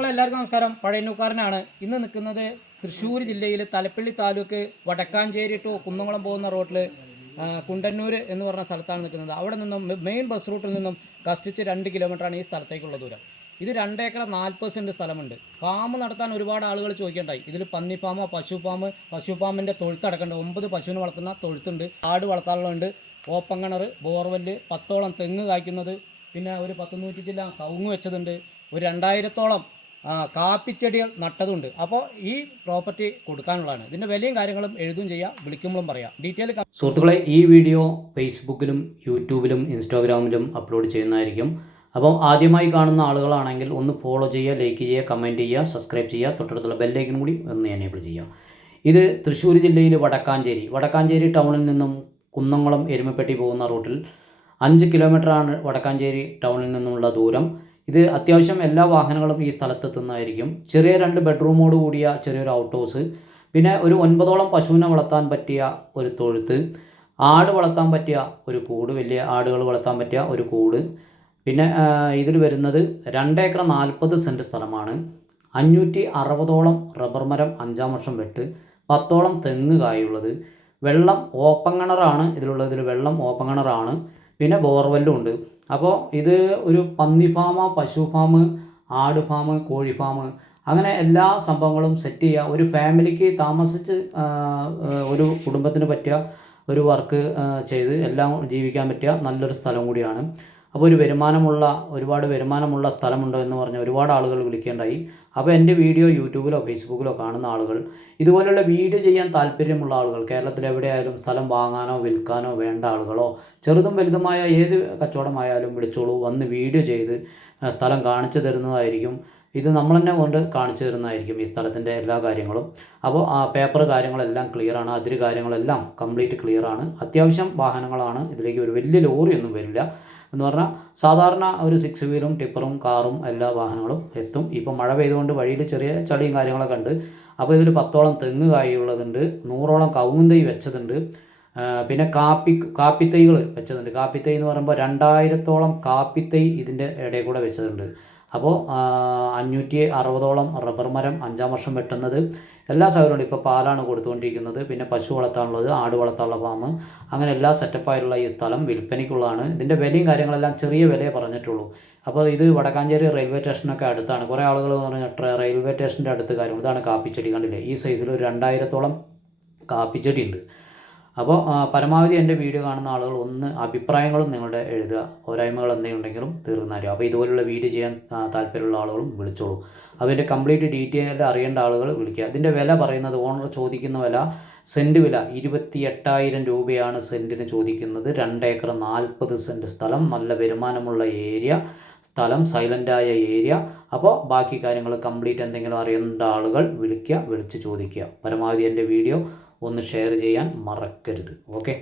സുഹൃത്തുക്കളെ എല്ലാവർക്കും നമസ്കാരം. പഴയന്നൂക്കാരനാണ്. ഇന്ന് നിൽക്കുന്നത് തൃശ്ശൂർ ജില്ലയിൽ തലപ്പള്ളി താലൂക്ക് വടക്കാഞ്ചേരി ടു കുന്നംകുളം പോകുന്ന റോഡിൽ കുണ്ടന്നൂർ എന്ന് പറഞ്ഞ സ്ഥലത്താണ് നിൽക്കുന്നത്. അവിടെ നിന്നും മെയിൻ ബസ് റൂട്ടിൽ നിന്നും കഷ്ടിച്ച് 2 കിലോമീറ്ററാണ് ഈ സ്ഥലത്തേക്കുള്ള ദൂരം. ഇത് 2 ഏക്കർ 40 സെൻറ്റ് സ്ഥലമുണ്ട്. ഫാം നടത്താൻ ഒരുപാട് ആളുകൾ ചോദിക്കേണ്ടായി. ഇതിൽ പന്നി ഫാമോ പശു ഫാമിൻ്റെ തൊഴുത്തടക്കമുണ്ട്. 9 പശുവിനെ വളർത്തുന്ന തൊഴുത്തുണ്ട്. ആട് വളർത്താനുള്ളതുണ്ട്. ഓപ്പൺ കിണർ, ബോർവെല്ല്, 10ഓളം തെങ്ങ് കായ്ക്കുന്നത്, പിന്നെ ഒരു 100-100 ചില്ല കവുങ്ങ് വെച്ചതുണ്ട്. ഒരു 2000ഓളം കാപ്പിച്ചെടികൾ നട്ടതുണ്ട്. അപ്പോൾ ഈ പ്രോപ്പർട്ടി കൊടുക്കാനുള്ളതാണ്. ഇതിൻ്റെ വിലയും കാര്യങ്ങളും എഴുതും ചെയ്യാം, വിളിക്കുമ്പോഴും പറയാം. ഡീറ്റെയിൽ സുഹൃത്തുക്കളെ, ഈ വീഡിയോ ഫേസ്ബുക്കിലും യൂട്യൂബിലും ഇൻസ്റ്റാഗ്രാമിലും അപ്ലോഡ് ചെയ്യുന്നതായിരിക്കും. അപ്പോൾ ആദ്യമായി കാണുന്ന ആളുകളാണെങ്കിൽ ഒന്ന് ഫോളോ ചെയ്യുക, ലൈക്ക് ചെയ്യുക, കമൻറ്റ് ചെയ്യുക, സബ്സ്ക്രൈബ് ചെയ്യുക, തൊട്ടടുത്തുള്ള ബെല്ലൈക്കൻ കൂടി ഒന്ന് എനേബിൾ ചെയ്യുക. ഇത് തൃശ്ശൂർ ജില്ലയിൽ വടക്കാഞ്ചേരി ടൗണിൽ നിന്നും കുന്നംകുളം എരുമപ്പെട്ടി പോകുന്ന റൂട്ടിൽ 5 കിലോമീറ്ററാണ് വടക്കാഞ്ചേരി ടൗണിൽ നിന്നുമുള്ള ദൂരം. ഇത് അത്യാവശ്യം എല്ലാ വാഹനങ്ങളും ഈ സ്ഥലത്തെത്തുന്നതായിരിക്കും. ചെറിയ 2 ബെഡ്റൂമോട് കൂടിയ ചെറിയൊരു ഔട്ട് ഹൗസ്, പിന്നെ ഒരു 9ഓളം പശുവിനെ വളർത്താൻ പറ്റിയ ഒരു തൊഴുത്ത്, ആട് വളർത്താൻ പറ്റിയ ഒരു കൂട്, വലിയ ആടുകൾ വളർത്താൻ പറ്റിയ ഒരു കൂട്. പിന്നെ ഇതിൽ വരുന്നത് 2 ഏക്കർ 40 സെൻറ്റ് സ്ഥലമാണ്. 560ഓളം റബ്ബർ മരം 5-ാം വർഷം വെട്ട്, 10ഓളം തെങ്ങ് കായുള്ളത്. വെള്ളം ഓപ്പൺ കിണറാണ് ഇതിലുള്ളത്. ഇതിൽ വെള്ളം ഓപ്പൺ കിണറാണ്. പിന്നെ ബോർവെല്ലും ഉണ്ട്. അപ്പോൾ ഇത് ഒരു പന്നി ഫാം, പശു ഫാം, ആട് ഫാം, കോഴി ഫാം, അങ്ങനെ എല്ലാ സംഭവങ്ങളും സെറ്റ് ചെയ്യുക. ഒരു ഫാമിലിക്ക് താമസിച്ച് ഒരു കുടുംബത്തിന് പറ്റിയ ഒരു വർക്ക് ചെയ്ത് എല്ലാം ജീവിക്കാൻ പറ്റിയ നല്ലൊരു സ്ഥലം കൂടിയാണ്. അപ്പോൾ ഒരുപാട് വരുമാനമുള്ള സ്ഥലമുണ്ടോ എന്ന് പറഞ്ഞ് ഒരുപാട് ആളുകൾ വിളിക്കേണ്ടായി. അപ്പോൾ എൻ്റെ വീഡിയോ യൂട്യൂബിലോ ഫേസ്ബുക്കിലോ കാണുന്ന ആളുകൾ, ഇതുപോലുള്ള വീഡിയോ ചെയ്യാൻ താല്പര്യമുള്ള ആളുകൾ, കേരളത്തിൽ എവിടെയായാലും സ്ഥലം വാങ്ങാനോ വിൽക്കാനോ വേണ്ട ആളുകളോ, ചെറുതും വലുതുമായ ഏത് കച്ചവടമായാലും വിളിച്ചോളൂ. വന്ന് വീഡിയോ ചെയ്ത് സ്ഥലം കാണിച്ചു തരുന്നതായിരിക്കും. ഇത് നമ്മൾ തന്നെ കൊണ്ട് കാണിച്ചു തരുന്നതായിരിക്കും ഈ സ്ഥലത്തിൻ്റെ എല്ലാ കാര്യങ്ങളും. അപ്പോൾ ആ പേപ്പർ കാര്യങ്ങളെല്ലാം ക്ലിയറാണ്. അതിര് കാര്യങ്ങളെല്ലാം കംപ്ലീറ്റ് ക്ലിയറാണ്. അത്യാവശ്യം വാഹനങ്ങളാണ്. ഇതിലേക്ക് ഒരു വലിയ ലോറിയൊന്നും വരില്ല. എന്ന് പറഞ്ഞാൽ സാധാരണ ഒരു 6 വീലും ടിപ്പറും കാറും എല്ലാ വാഹനങ്ങളും എത്തും. ഇപ്പോൾ മഴ പെയ്തുകൊണ്ട് വഴിയിൽ ചെറിയ ചളിയും കാര്യങ്ങളൊക്കെ ഉണ്ട്. അപ്പോൾ ഇതിൽ 10ഓളം തെങ്ങ് കായുള്ളതുണ്ട്, 100ഓളം കവുങ്ങ് തൈ വെച്ചതുണ്ട്. പിന്നെ കാപ്പിത്തൈകൾ വെച്ചതുണ്ട്. കാപ്പിത്തൈ എന്ന് പറയുമ്പോൾ 2000ഓളം കാപ്പിത്തൈ ഇതിൻ്റെ ഇടയിൽ കൂടെ വെച്ചതുണ്ട്. അപ്പോൾ 560ഓളം റബ്ബർ മരം 5-ാം വർഷം വെട്ടുന്നത്, എല്ലാ സൗകര്യമുണ്ട്. ഇപ്പോൾ പാലാണ് കൊടുത്തുകൊണ്ടിരിക്കുന്നത്. പിന്നെ പശു വളർത്താനുള്ളത്, ആട് വളർത്താനുള്ള ഫാം, അങ്ങനെ എല്ലാ സെറ്റപ്പായിട്ടുള്ള ഈ സ്ഥലം വിൽപ്പനയ്ക്കുള്ളതാണ്. ഇതിൻ്റെ വിലയും കാര്യങ്ങളെല്ലാം ചെറിയ വിലയെ പറഞ്ഞിട്ടുള്ളൂ. അപ്പോൾ ഇത് വടക്കാഞ്ചേരി റെയിൽവേ സ്റ്റേഷനൊക്കെ അടുത്താണ്. കുറേ ആളുകൾ എന്ന് പറഞ്ഞാൽ റെയിൽവേ സ്റ്റേഷൻ്റെ അടുത്ത് കാര്യം. ഇതാണ് കാപ്പിച്ചെടി, കണ്ടില്ലേ? ഈ സൈസിൽ ഒരു 2000ഓളം കാപ്പിച്ചെടി ഉണ്ട്. അപ്പോൾ പരമാവധി എൻ്റെ വീഡിയോ കാണുന്ന ആളുകൾ ഒന്ന് അഭിപ്രായങ്ങളും നിങ്ങളുടെ എഴുതുക. പോരായ്മകൾ എന്തെങ്കിലും ഉണ്ടെങ്കിലും തീർന്നാലും. അപ്പോൾ ഇതുപോലുള്ള വീഡിയോ ചെയ്യാൻ താല്പര്യമുള്ള ആളുകളും വിളിച്ചോളൂ. അതിൻ്റെ കംപ്ലീറ്റ് ഡീറ്റെയിൽ അറിയേണ്ട ആളുകൾ വിളിക്കുക. ഇതിൻ്റെ വില പറയുന്നത്, ഓണർ ചോദിക്കുന്ന വില, സെൻറ്റ് വില 28,000 രൂപയാണ് സെൻറ്റിന് ചോദിക്കുന്നത്. 2 ഏക്കർ 40 സെൻറ്റ് സ്ഥലം, നല്ല വരുമാനമുള്ള ഏരിയ സ്ഥലം, സൈലൻ്റായ ഏരിയ. അപ്പോൾ ബാക്കി കാര്യങ്ങൾ കംപ്ലീറ്റ് എന്തെങ്കിലും അറിയേണ്ട ആളുകൾ വിളിച്ച് ചോദിക്കുക. പരമാവധി എൻ്റെ വീഡിയോ ഒന്ന് ഷെയർ ചെയ്യാൻ മറക്കരുത്. ഓക്കെ.